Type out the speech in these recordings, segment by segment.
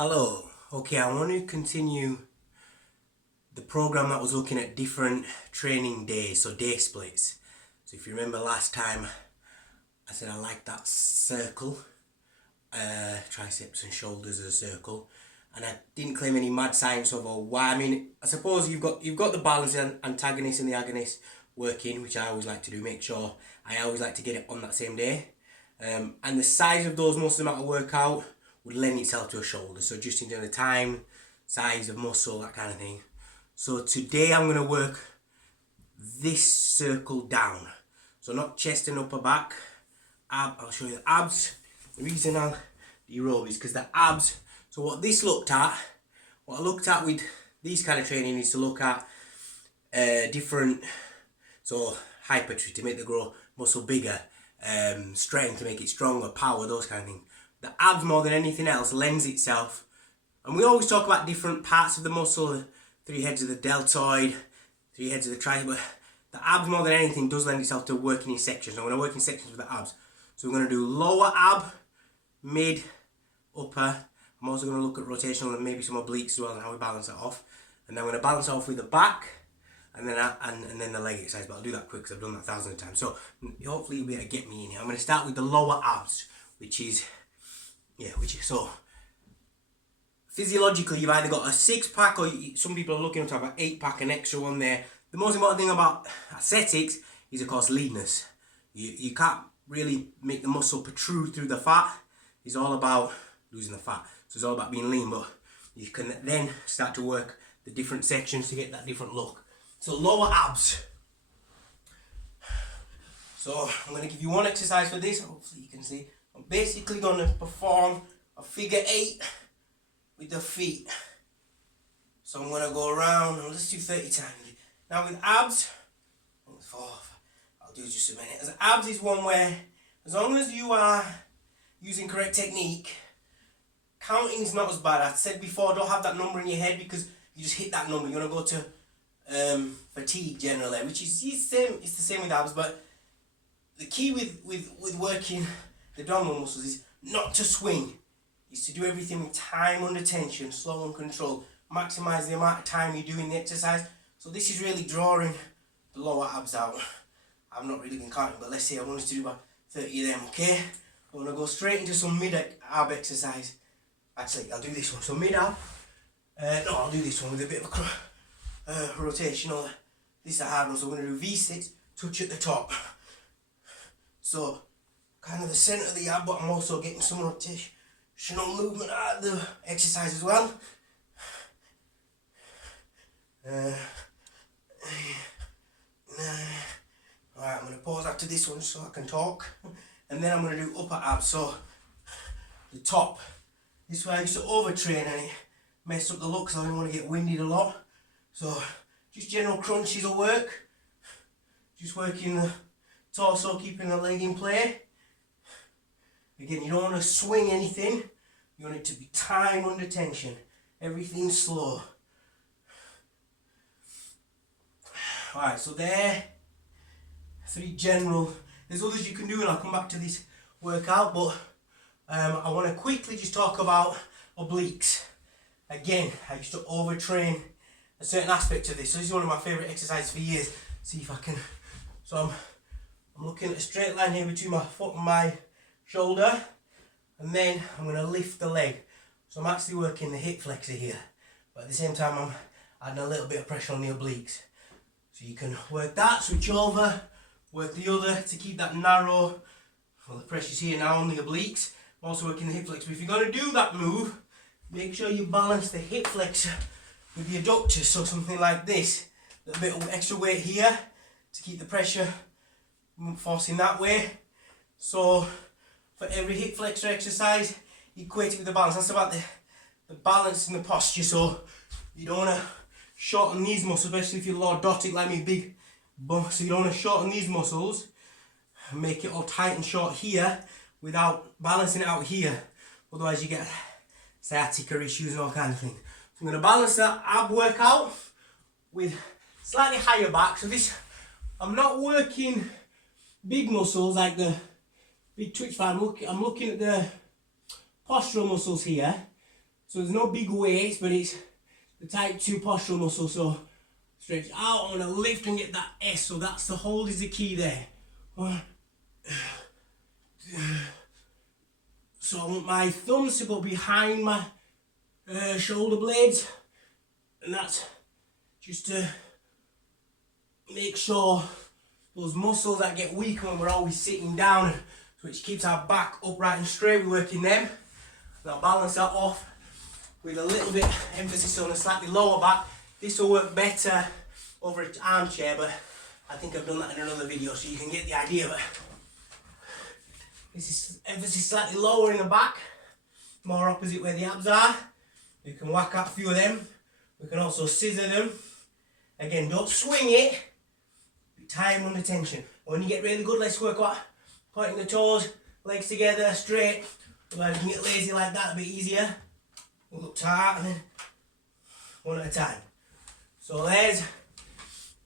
Hello. Okay, I want to continue the program that was looking at different training days, so day splits. So if you remember last time, I said I like that circle, triceps and shoulders as a circle, and I didn't claim any mad science over why. I mean, I suppose you've got the balance and antagonist and the agonist working, which I always like to do. Make sure I always like to get it on that same day, and the size of those muscles amount of workout would lend itself to a shoulder. So just in terms of time, size of muscle, that kind of thing. So today I'm going to work this circle down. So not chest and upper back. I'll show you the abs. The reason I'll derobe is because the abs. So what I looked at with these kind of training is to look at different, so hypertrophy to make the muscle bigger, strength to make it stronger, power, those kind of things. The abs more than anything else lends itself, and we always talk about different parts of the muscle, 3 heads of the deltoid, 3 heads of the tricep, but the abs more than anything does lend itself to working in sections. I'm going to work in sections with the abs. So we're going to do lower ab, mid, upper. I'm also going to look at rotational and maybe some obliques as well and how we balance that off. And then I'm going to balance off with the back and then and then the leg exercise, but I'll do that quick because I've done that thousands of times. So hopefully you'll be able to get me in here. I'm going to start with the lower abs, which is so physiologically you've either got a 6-pack or some people are looking to have an 8-pack, an extra one there. The most important thing about aesthetics is of course leanness. You can't really make the muscle protrude through the fat. It's all about losing the fat. So it's all about being lean, but you can then start to work the different sections to get that different look. So lower abs. So I'm going to give you one exercise for this, hopefully you can see. I'm basically going to perform a figure 8 with the feet. So I'm going to go around, and let's do 30 times. Now with abs, I'll do just a minute. As abs is one where, as long as you are using correct technique, counting is not as bad. I said before, don't have that number in your head because you just hit that number. You're going to go to fatigue generally, which is the same. It's the same with abs, but the key with working the abdominal muscles is not to swing. Is to do everything with time under tension, slow and control. Maximise the amount of time you're doing the exercise. So this is really drawing the lower abs out. I've not really been counting, but let's say I want us to do about 30 of them, okay? I'm going to go straight into some mid-ab exercise. Actually, I'll do this one. So mid-ab, I'll do this one with a bit of a rotational. This is a hard one, so we're going to do V6, touch at the top. So, kind of the centre of the ab, but I'm also getting some rotational movement out of the exercise as well. Alright, I'm going to pause after this one so I can talk. And then I'm going to do upper abs. So, the top. This is where I used to overtrain and it messed up the look because I didn't want to get winded a lot. So, just general crunches will work. Just working the torso, keeping the leg in play. Again, you don't want to swing anything. You want it to be time under tension. Everything slow. Alright, so there. 3 general. There's others you can do and I'll come back to this workout, but I want to quickly just talk about obliques. Again, I used to overtrain a certain aspect of this. So this is one of my favourite exercises for years. See if I can. So I'm looking at a straight line here between my foot and my shoulder, and then I'm going to lift the leg. So I'm actually working the hip flexor here, but at the same time I'm adding a little bit of pressure on the obliques. So you can work that, switch over, work the other to keep that narrow. Well, the pressure's here now on the obliques. I'm also working the hip flexor. But if you're going to do that move, make sure you balance the hip flexor with the adductors. So something like this, a little bit of extra weight here to keep the pressure forcing that way. So for every hip flexor exercise, equate it with the balance. That's about the balance in the posture. So you don't want to shorten these muscles, especially if you're lordotic like me, big bum. So you don't want to shorten these muscles and make it all tight and short here without balancing it out here. Otherwise you get sciatica issues and all kinds of things. So I'm going to balance that ab workout with slightly higher back. So this, I'm not working big muscles like the big twitch fan. I'm looking at the postural muscles here So there's no big weights, but it's the type 2 postural muscle. So stretch out, I want to lift and get that S. So that's the hold is the key there. 1, 2. So I want my thumbs to go behind my shoulder blades, and that's just to make sure those muscles that get weaker when we're always sitting down, which keeps our back upright and straight, we're working them. And I'll balance that off with a little bit emphasis on a slightly lower back. This will work better over an armchair, but I think I've done that in another video, so you can get the idea. But this is emphasis slightly lower in the back, more opposite where the abs are. You can whack out a few of them. We can also scissor them. Again, don't swing it. Time under tension. When you get really good, let's work on pointing the toes, legs together, straight. Otherwise you can get lazy like that, a bit easier. We'll look tight, and then one at a time. So there's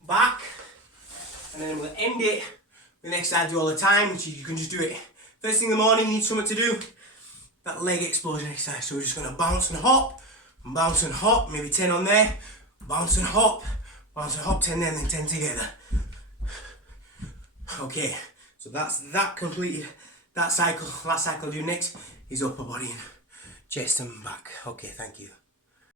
back, and then we'll end it with an exercise I do all the time, which is you can just do it first thing in the morning. You need something to do. That leg explosion exercise. So we're just going to bounce and hop, maybe 10 on there, bounce and hop, 10 there, and then 10 together. Okay, so that's that completed. That cycle, last cycle I'll do next is upper body and chest and back. Okay, thank you.